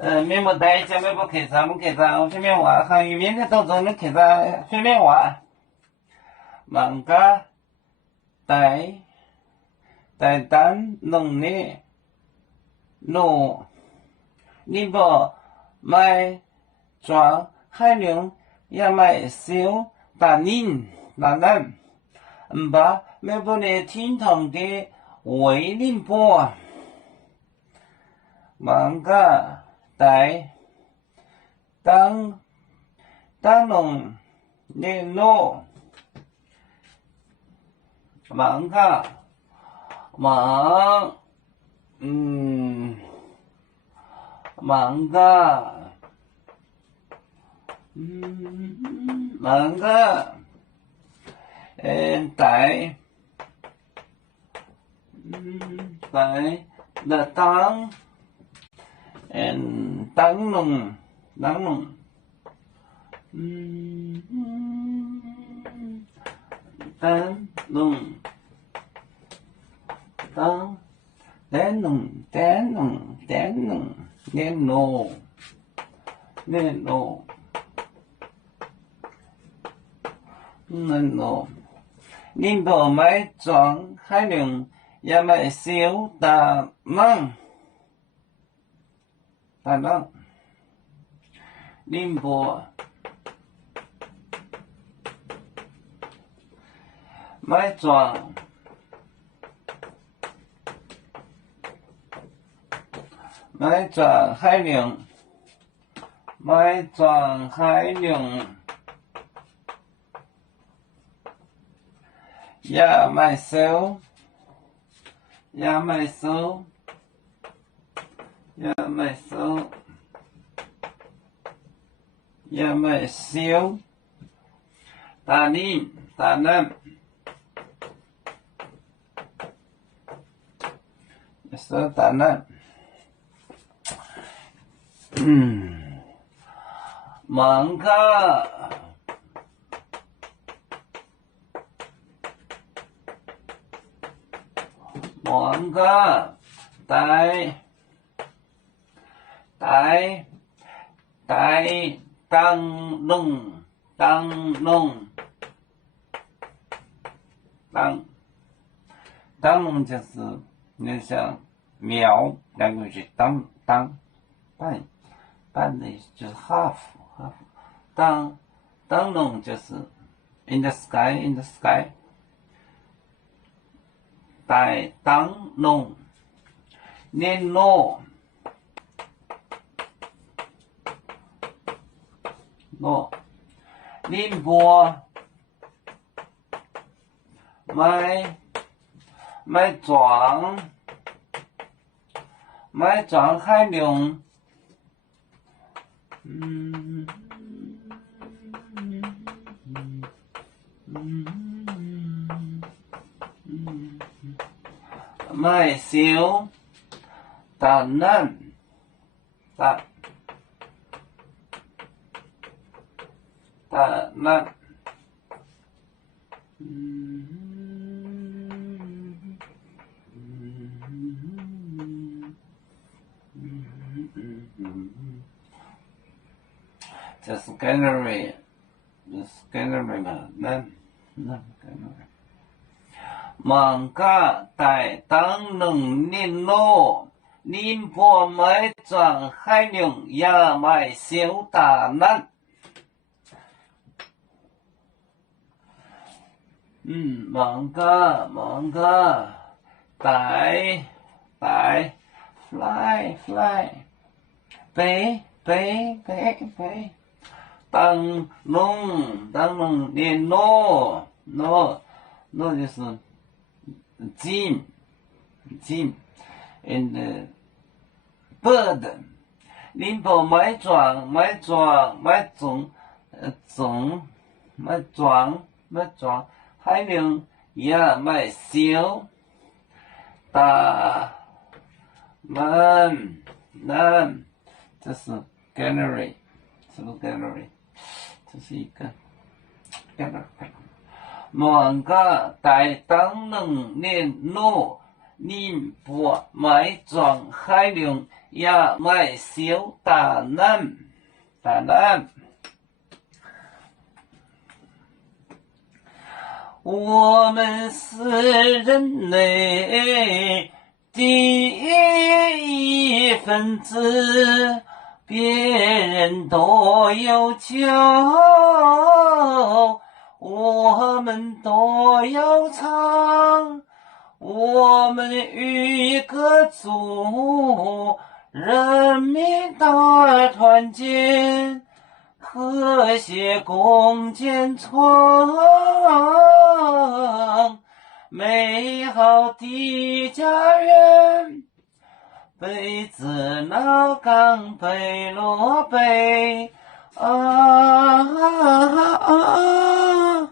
面目带下面不开啥不开啥，下面话汉语面的当中能开啥下面话，忙个带单弄呢，弄你不买装海量也买少大人大人，把没不呢天堂的为人波，忙个。带当弄呢诺忙个忙忙个忙个带的当当弄当弄当弄当单弄单弄单弄连弄连弄连弄您不买装海量也买少大忙大忙您不买装海量买装海量也买少也买少也买少也买少大人大人少大人忙个忙个带当弄就是你像苗两个是半的就是 half 当弄就是 in the sky 带当弄连诺宁波买装海量买少大人大人这是 gallery 嘛，那 gallery 忙个带当能年咯，宁波买装海量也买少大人。忙个带 fly 飞当弄连诺就是进 and bird 宁波买装海量也买少大人这是 gallery 是不是 gallery 这是一个 gallery 忙个带当能连诺宁波买庄海龙呀买小大南我们是人类第一分子，别人都有酒，我们都要唱。我们与歌族，人民大团结，和谐共建美好的家园。北子老岗北落北啊